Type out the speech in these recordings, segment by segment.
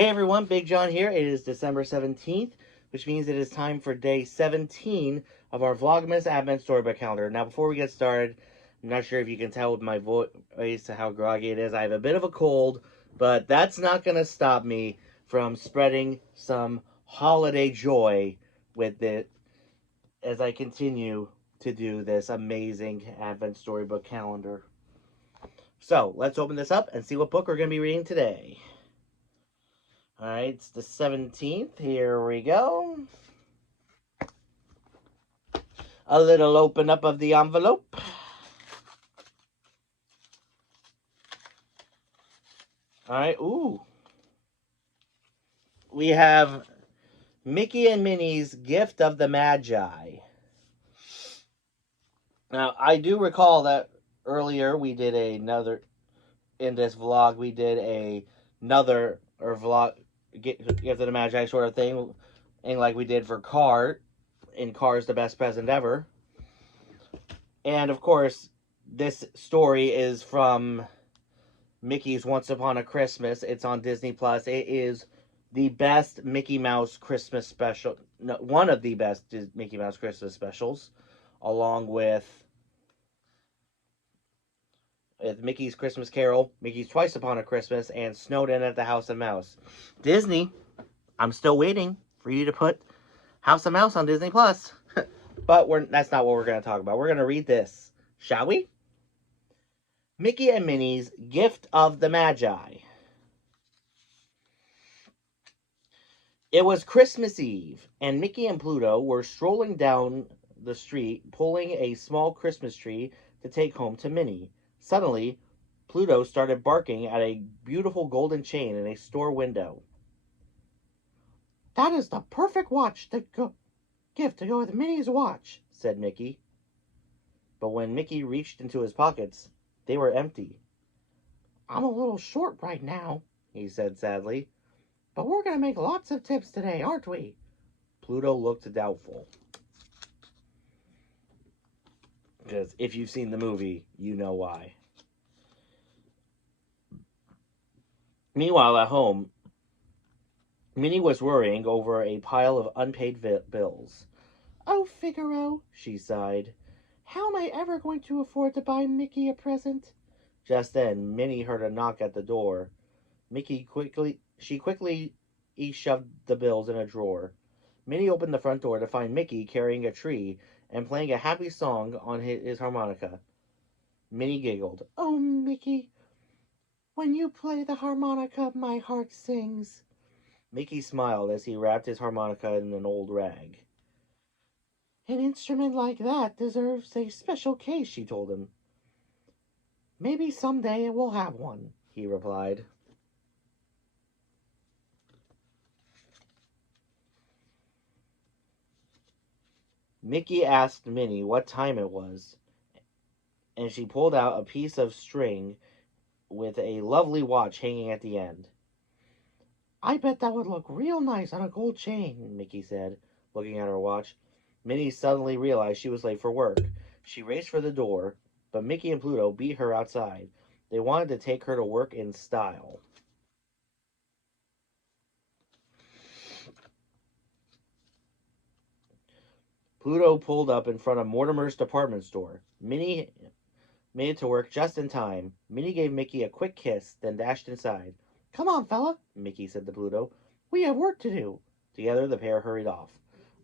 Hey everyone, Big John here. It is December 17th, which means it is time for day 17 of our Vlogmas Advent Storybook Calendar. Now, before we get started, I'm not sure if you can tell with my voice how groggy it is. I have a bit of a cold, but that's not going to stop me from spreading some holiday joy with it as I continue to do this amazing Advent Storybook Calendar. So, let's open this up and see what book we're going to be reading today. Alright, it's the 17th. Here we go. A little open up of the envelope. Alright, ooh. We have Mickey and Minnie's Gift of the Magi. Now, I do recall that earlier we did another, in this vlog, we did another, or vlog, Gift of the Magi sort of thing, and like we did for Cars the Best Present Ever. And of course, this story is from Mickey's Once Upon a Christmas. It's on Disney Plus. It is the best Mickey Mouse Christmas special. No, one of the best Mickey Mouse Christmas specials, along with Mickey's Christmas Carol, Mickey's Twice Upon a Christmas, and Snowed In at the House of Mouse. Disney, I'm still waiting for you to put House of Mouse on Disney Plus. But that's not what we're going to talk about. We're going to read this, shall we? Mickey and Minnie's Gift of the Magi. It was Christmas Eve, and Mickey and Pluto were strolling down the street, pulling a small Christmas tree to take home to Minnie. Suddenly, Pluto started barking at a beautiful golden chain in a store window. "That is the perfect gift to go with Minnie's watch," said Mickey. But when Mickey reached into his pockets, they were empty. "I'm a little short right now," he said sadly. "But we're going to make lots of tips today, aren't we?" Pluto looked doubtful. Because if you've seen the movie, you know why. Meanwhile, at home, Minnie was worrying over a pile of unpaid bills. "Oh, Figaro," she sighed. "How am I ever going to afford to buy Mickey a present?" Just then, Minnie heard a knock at the door. She quickly shoved the bills in a drawer. Minnie opened the front door to find Mickey carrying a tree and playing a happy song on his harmonica. Minnie giggled. "Oh, Mickey, when you play the harmonica, my heart sings." Mickey smiled as he wrapped his harmonica in an old rag. "An instrument like that deserves a special case," she told him. "Maybe someday it will have one," he replied. Mickey asked Minnie what time it was, and she pulled out a piece of string with a lovely watch hanging at the end. "I bet that would look real nice on a gold chain," Mickey said, looking at her watch. Minnie suddenly realized she was late for work. She raced for the door, but Mickey and Pluto beat her outside. They wanted to take her to work in style. Pluto pulled up in front of Mortimer's department store. Minnie made it to work just in time. Minnie gave Mickey a quick kiss, then dashed inside. "Come on, fella," Mickey said to Pluto. "We have work to do." Together, the pair hurried off.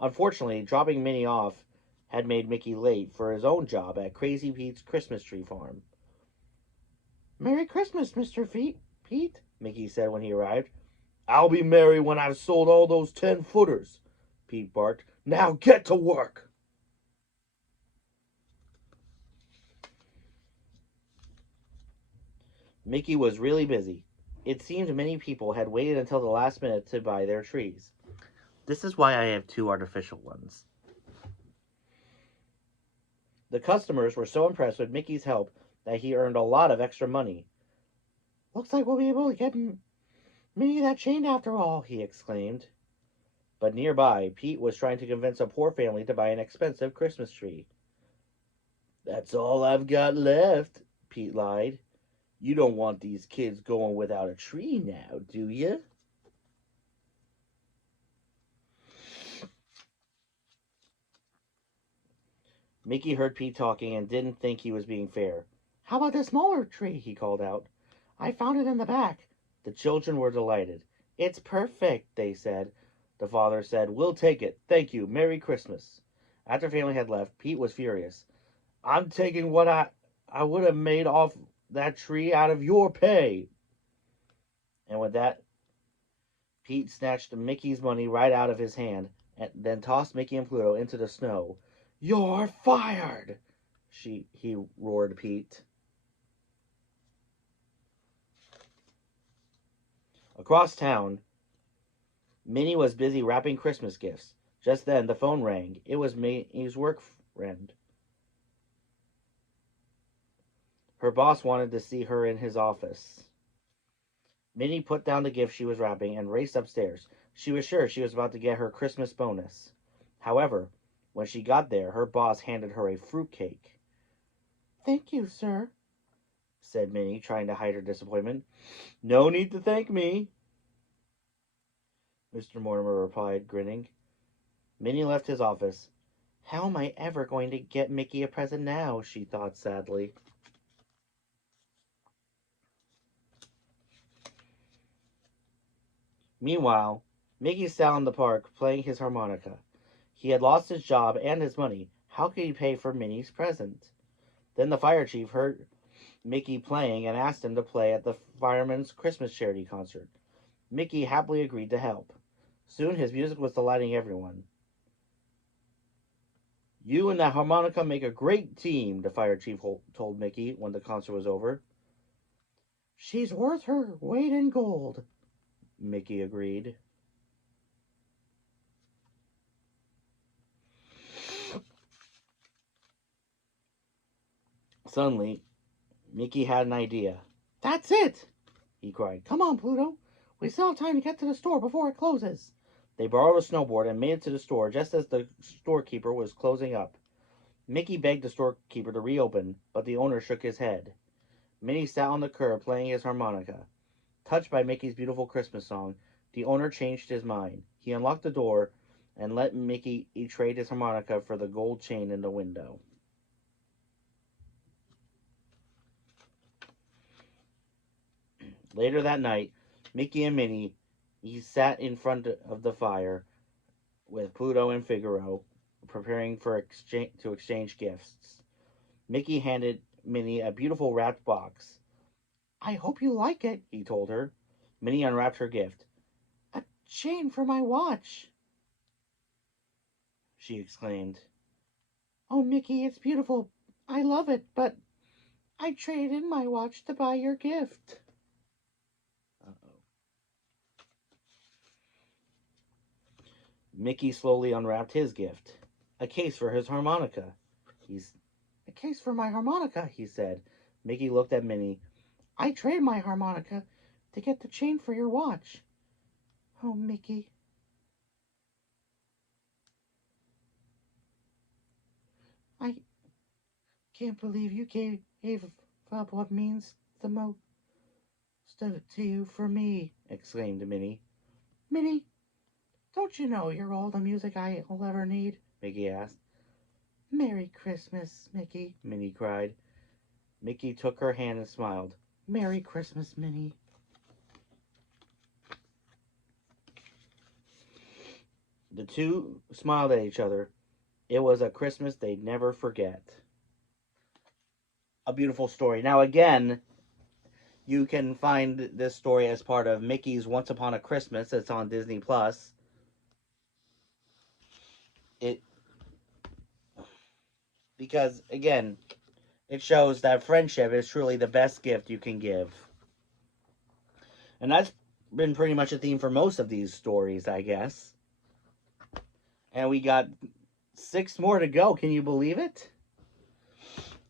Unfortunately, dropping Minnie off had made Mickey late for his own job at Crazy Pete's Christmas tree farm. "Merry Christmas, Mr. Pete," Mickey said when he arrived. "I'll be merry when I've sold all those 10-footers, Pete barked. "Now get to work." Mickey was really busy. It seemed many people had waited until the last minute to buy their trees. This is why I have two artificial ones. The customers were so impressed with Mickey's help that he earned a lot of extra money. "Looks like we'll be able to get Minnie that chain after all," he exclaimed. But nearby, Pete was trying to convince a poor family to buy an expensive Christmas tree. "That's all I've got left," Pete lied. "You don't want these kids going without a tree now, do you?" Mickey heard Pete talking and didn't think he was being fair. How about the smaller tree? He called out. I found it in the back. The children were delighted. It's perfect, they said. The father said, We'll take it. Thank you. Merry Christmas. After family had left, Pete was furious. I'm taking what I would have made off that tree out of your pay. And with that, Pete snatched Mickey's money right out of his hand and then tossed Mickey and Pluto into the snow. You're fired! He roared Pete. Across town, Minnie was busy wrapping Christmas gifts. Just then, the phone rang. It was Minnie's work friend. Her boss wanted to see her in his office. Minnie put down the gift she was wrapping and raced upstairs. She was sure she was about to get her Christmas bonus. However, when she got there, her boss handed her a fruitcake. Thank you, sir, said Minnie, trying to hide her disappointment. No need to thank me, Mr. Mortimer replied, grinning. Minnie left his office. How am I ever going to get Mickey a present now? She thought sadly. Meanwhile, Mickey sat in the park playing his harmonica. He had lost his job and his money. How could he pay for Minnie's present? Then the fire chief heard Mickey playing and asked him to play at the firemen's Christmas charity concert. Mickey happily agreed to help. Soon his music was delighting everyone. You and that harmonica make a great team, the fire chief told Mickey when the concert was over. She's worth her weight in gold, Mickey agreed. Suddenly, Mickey had an idea. That's it! He cried. Come on, Pluto. We still have time to get to the store before it closes. They borrowed a snowboard and made it to the store just as the storekeeper was closing up. Mickey begged the storekeeper to reopen, but the owner shook his head. Minnie sat on the curb playing his harmonica. Touched by Mickey's beautiful Christmas song, the owner changed his mind. He unlocked the door and let Mickey trade his harmonica for the gold chain in the window. Later that night, Mickey and Minnie sat in front of the fire with Pluto and Figaro, preparing to exchange gifts. Mickey handed Minnie a beautiful wrapped box. I hope you like it, he told her. Minnie unwrapped her gift. A chain for my watch, she exclaimed. Oh, Mickey, it's beautiful. I love it, but I traded in my watch to buy your gift. Mickey slowly unwrapped his gift. A case for his harmonica. A case for my harmonica, he said. Mickey looked at Minnie. I traded my harmonica to get the chain for your watch. Oh, Mickey. I can't believe you gave up what means the most to you for me, exclaimed Minnie. Minnie, don't you know you're all the music I'll ever need? Mickey asked. Merry Christmas, Mickey, Minnie cried. Mickey took her hand and smiled. Merry Christmas, Minnie. The two smiled at each other. It was a Christmas they'd never forget. A beautiful story. Now, again, you can find this story as part of Mickey's Once Upon a Christmas. It's on Disney Plus. Because, again, it shows that friendship is truly the best gift you can give. And that's been pretty much a theme for most of these stories, I guess. And we got 6 more to go. Can you believe it?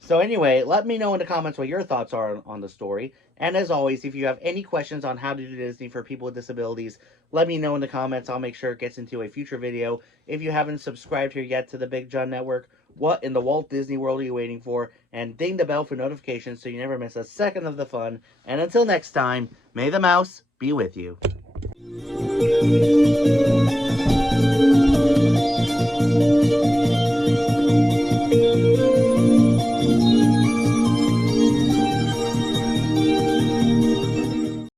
So anyway, let me know in the comments what your thoughts are on the story. And as always, if you have any questions on how to do Disney for people with disabilities, let me know in the comments. I'll make sure it gets into a future video. If you haven't subscribed here yet to the Big John Network, what in the Walt Disney World are you waiting for? And ding the bell for notifications so you never miss a second of the fun. And until next time, may the mouse be with you.